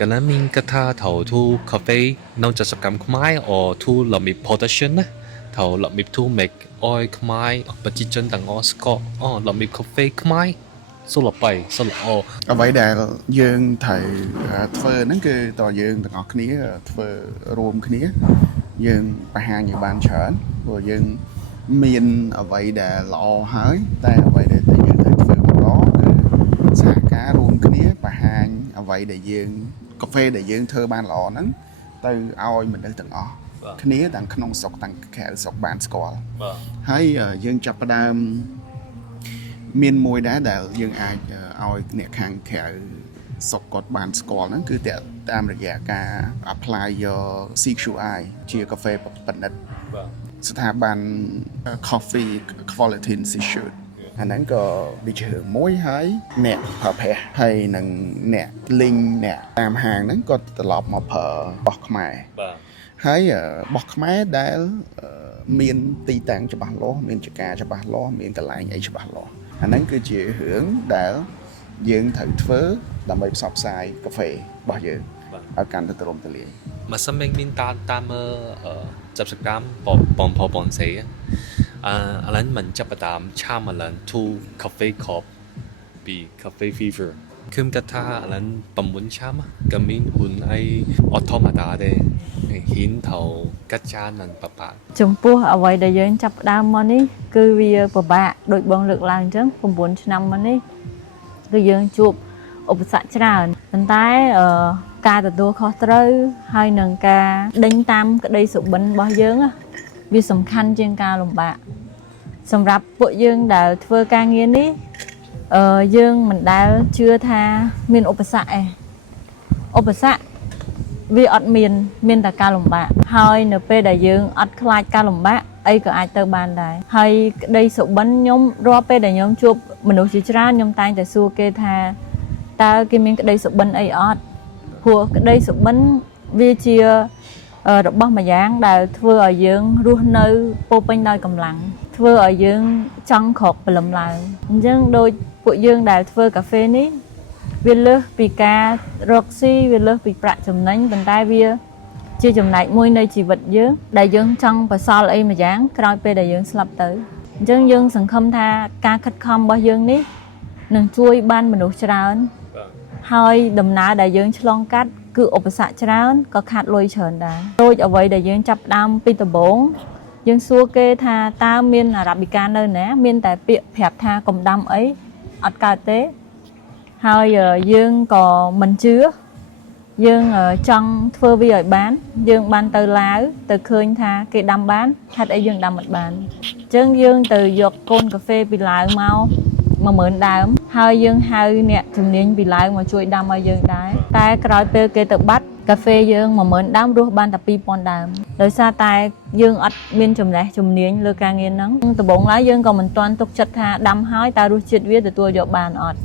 cái là mình cái tha thầu thu cà phê nông chặt sập cam khmai or thu làm mì production á thầu làm mì thu make oil khmai bật chỉ chân đằng o scot làm mì cà phê khmai số lập bảy số lập o អ្វីដែលយើងត្រូវធ្វើហ្នឹងគឺតើយើងទាំងអស់គ្នាធ្វើរួមគ្នាយើងបង្ហាញឲ្យបានច្រើនព្រោះយើងមានអ្វីដែលល្អហើយតែអ្វីដែលយើងត្រូវធ្វើបន្តគឺសហការរួមគ្នាបង្ហាញអ្វីដែលយើងកាហ្វេដែលយើងធ្វើបានល្អហ្នឹងទៅឲ្យមនុស្សទាំងអស់គ្នាទាំងក្នុងស្រុកទាំងក្រៅស្រុកបានស្គាល់ហើយយើងចាប់ផ្ដើមមានមួយដែរដែលយើងអាចឲ្យអ្នកខាងក្រៅស្រុកគាត់បានស្គាល់ហ្នឹងគឺតាមរយៈការ apply យក CQI ជាកាហ្វេប្រណិតស្ថាប័ន Coffee Quality Institute អាហ្នឹងក៏វាជារឿងមួយហើយអ្នកប្រើប្រាស់ហើយនឹងអ្នក link អ្នកតាមហាងហ្នឹងក៏ត្រឡប់មកប្រើបោះខ្មែរហើយបោះខ្មែរដែលមានទីតាំងច្បាស់លាស់មានចការច្បាស់លាស់មានកន្លែងអីច្បាស់លាស់អាហ្នឹងគឺជារឿងដែលយើងត្រូវធ្វើដើម្បីផ្សព្វផ្សាយកាហ្វេរបស់យើងឲ្យកាន់តែទូលំទូលាយ mà sao mình ta mơ chặt sập cam bòn xế lần mình chấp tạm cha mà lần thu cà phê cọp bị cà phê fever khi cái tha lần bấm muốn chăm cái mình hun ai automata đây hiến thầu cắt cha lần bạc bạc ចំពោះអ្វីដែលយើងចាប់ផ្ដើមមកនេះគឺវាពិបាកដូចបងលើកឡើងអញ្ចឹង9ឆ្នាំមកនេះគឺយើងជួបឧបសគ្គច្រើនប៉ុន្តែការទទួលខុសត្រូវហើយនឹងការដេញតាមក្តីសុបិនរបស់យើងវាសំខាន់ជាងការលំបាកសម្រាប់ពួកយើងដែលធ្វើការងារនេះយើងមិនដែលជឿថាមានឧបសគ្គឧបសគ្គវាអត់មានតែការលំបាកហើយនៅពេលដែលយើងអត់ខ្លាចការលំបាកអីក៏អាចទៅបានដែរហើយក្តីសុបិនខ្ញុំរាល់ពេលដែលខ្ញុំជួបមនុស្សជាច្រើនខ្ញុំតែងតែសួរគេថាតើគេមានក្តីសុបិនអីអត់ព្រោះក្តីសុបិនវាជារបស់មួយយ៉ាងដែលធ្វើឲ្យយើងរស់នៅពោពេញដោយកម្លាំងធ្វើឲ្យយើងចង់ក្រោកព្រលឹមឡើងអញ្ចឹងដូចពួកយើងដែលធ្វើកាហ្វេនេះវាលើសពីការរកស៊ីវាលើសពីប្រាក់ចំណេញប៉ុន្តែវាជាចំណែកមួយនៃជីវិតយើងដែលយើងចង់បន្សល់អីមួយយ៉ាងក្រោយពេលដែលយើងស្លាប់ទៅអញ្ចឹងយើងសង្ឃឹមថាការខិតខំរបស់យើងនេះនឹងជួយបានមនុស្សច្រើនហើយដំណើរដែលយើងឆ្លងកាត់គឺឧបសគ្គច្រើនក៏ខាតលុយច្រើនដែរដូចអ្វីដែលយើងចាប់ផ្ដើមពីដំបូងយើងសួរគេថាតើមានអារ៉ាប៊ីកានៅណាមានតែពាក្យប្រាប់ថាកុំដាំអីអត់កើតទេហើយយើងក៏មិនជឿយើងចង់ធ្វើវាឲ្យបានយើងបានទៅឡាវទៅឃើញថាគេដាំបានហេតុអីយើងដាំមិនបានអញ្ចឹងយើងទៅយកកូនកាហ្វេពីឡាវមក10000ដើមហើយយើងហៅអ្នកជំនាញពីឡាវមកជួយដាំឲ្យយើងដែរតែក្រោយពេលគេទៅបាត់កាហ្វេយើង10000ដើមរស់បានតែ2000ដើមដោយសារតែយើងអត់មានចំណេះជំនាញលើការងារហ្នឹងដំបូងឡើយយើងក៏មិនទាន់ទុកចិត្តថាដាំហើយតើរសជាតិវាទទួលយកបានអត់អ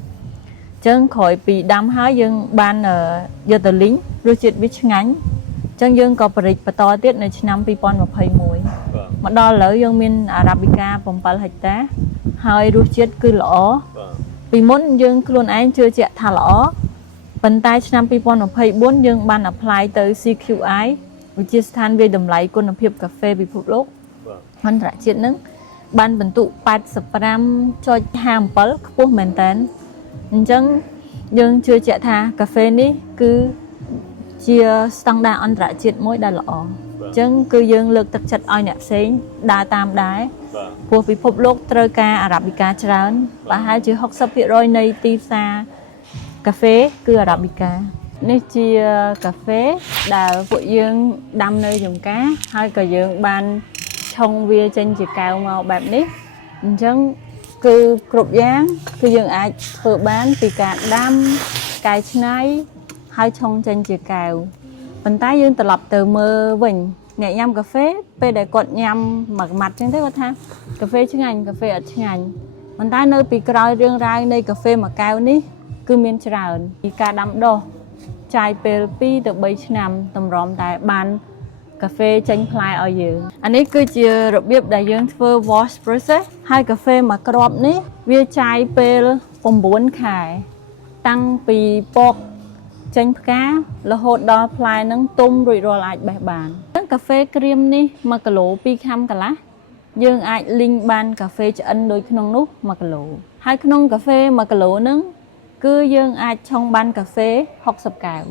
ញ្ចឹងក្រោយពីដាំហើយយើងបានយកទៅលីងរសជាតិវាឆ្ងាញ់អញ្ចឹងយើងក៏បរិចបន្តទៀតនៅឆ្នាំ2021មកដល់ឥឡូវយើងមានអារ៉ាប៊ីកា7ហិកតាហើយរសជាតិគឺល្អពីមុនយើងខ្លួនឯងជឿជាក់ថាល្អប៉ុន្តែឆ្នាំ2024យើងបាន apply ទៅ CQI វិជាស្ថានវាយតម្លៃគុណភាពកាហ្វេពិភពលោកអន្តរជាតិនឹងបានបន្ទុក 85.57 ខ្ពស់មែនតើអញ្ចឹងយើងជឿជាក់ថាកាហ្វេនេះគឺជាស្តង់ដារអន្តរជាតិមួយដែលល្អអញ្ចឹងគឺយើងលើកទឹកចិត្តឲ្យអ្នកផ្សេងដើរតាមដែរព្រោះពិភពលោកត្រូវការអារ៉ាប៊ីកាច្រើនប្រហែលជា 60% នៃទីផ្សារកាហ្វេគឺអារ៉ាប៊ីកានេះជាកាហ្វេដែលពួកយើងដាំនៅចំការហើយក៏យើងបានឆុងវាចេញជាកែវមកបែបនេះអញ្ចឹងគឺគ្រប់យ៉ាងគឺយើងអាចធ្វើបានពីការដាំកែច្នៃហើយឆុងចេញជាកែវប៉ុន្តែយើងត្រឡប់ទៅមើលវិញអ្នកញ៉ាំកាហ្វេពេលដែលគាត់ញ៉ាំមួយម៉ាត់ចឹងទៅគាត់ថាកាហ្វេឆ្ងាញ់កាហ្វេអត់ឆ្ងាញ់ប៉ុន្តែនៅពីក្រោយរឿងរ៉ាវនៃកាហ្វេមួយកែវនេះគឺមានច្រើនពីការដាំដុះចាយពេល2ទៅ3ឆ្នាំតម្រាំតែបានកាហ្វេចេញផ្លែឲ្យយើងអានេះគឺជារបៀបដែលយើងធ្វើ wash process ហើយកាហ្វេមួយគ្រាប់នេះវាចាយពេល9ខែតាំងពីពក ចេញផ្ការរហូតដល់ផ្លែហ្នឹងទុំរួចរាល់អាចបេះបានអញ្ចឹងកាហ្វេក្រៀមនេះ1គីឡូ2ខាំកន្លះយើងអាចលីងបានកាហ្វេឆ្អិនដូចក្នុងនោះ1គីឡូហើយក្នុងកាហ្វេ1គីឡូហ្នឹងគឺយើងអាចឆុងបានកាហ្វេ60កែវ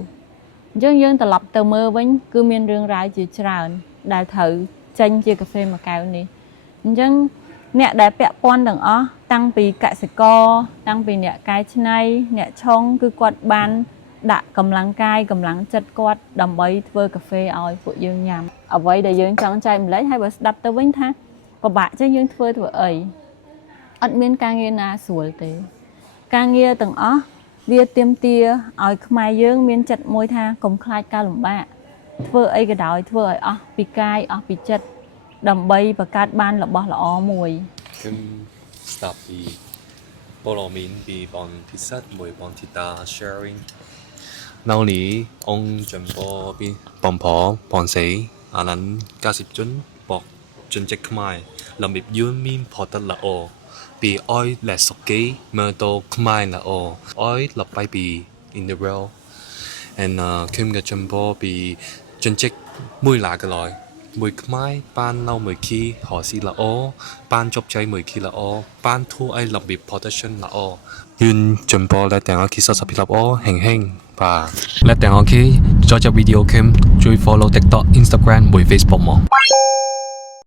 អញ្ចឹងយើងត្រឡប់ទៅមើលវិញគឺមានរឿងរ៉ាវជាច្រើនដែលត្រូវចេញជាកាហ្វេ1កែវនេះអញ្ចឹងអ្នកដែលពាក់ព័ន្ធទាំងអស់តាំងពីកសិករតាំងពីអ្នកកែច្នៃអ្នកឆុងគឺគាត់បានដាក់កម្លាំងកាយកម្លាំងចិត្តគាត់ដើម្បីធ្វើកាហ្វេឲ្យពួកយើងញ៉ាំអ្វីដែលយើងចង់ចែកម្លែកហើយបើស្ដាប់ទៅវិញថាពិបាកចេះយើងធ្វើអីអត់មានការងារណាស្រួលទេការងារទាំងអស់វាទាមទារឲ្យខ្មែរយើងមានចិត្តមួយថាកុំខ្លាចការលំបាកធ្វើអីក៏ដោយធ្វើឲ្យអស់ពីកាយអស់ពីចិត្តដើម្បីបង្កើតបានរបស់ល្អមួយ ខ្ញុំស្ដាប់ពីព័ត៌មានពីបងពិសិដ្ឋមួយបងធីតា sharing នៅនេះអង្គចំពោះពីបងផបងស្រីអាន90ជនបកជនចិត្តខ្មែររបៀបយួនមានផតល្អ ពីអយលែសុកេមើលទៅខ្មែរល្អអយលបៃពី in the world and ខ្ញុំក៏ចំពោះពីជនចិត្តមួយឡាកឡយមួយខ្មែរបាននៅមួយគីរស់ស៊ីល្អបានជប់ใจមួយគីល្អបានធូរអីរបៀប protection ល្អយឺនចំពោះតែទាំងអគីសសពិល្អហេងហេងបាទและទាំងអគីចូលចាប់វីដេអូខេមជួយ follow TikTok Instagram មួយ Facebook មក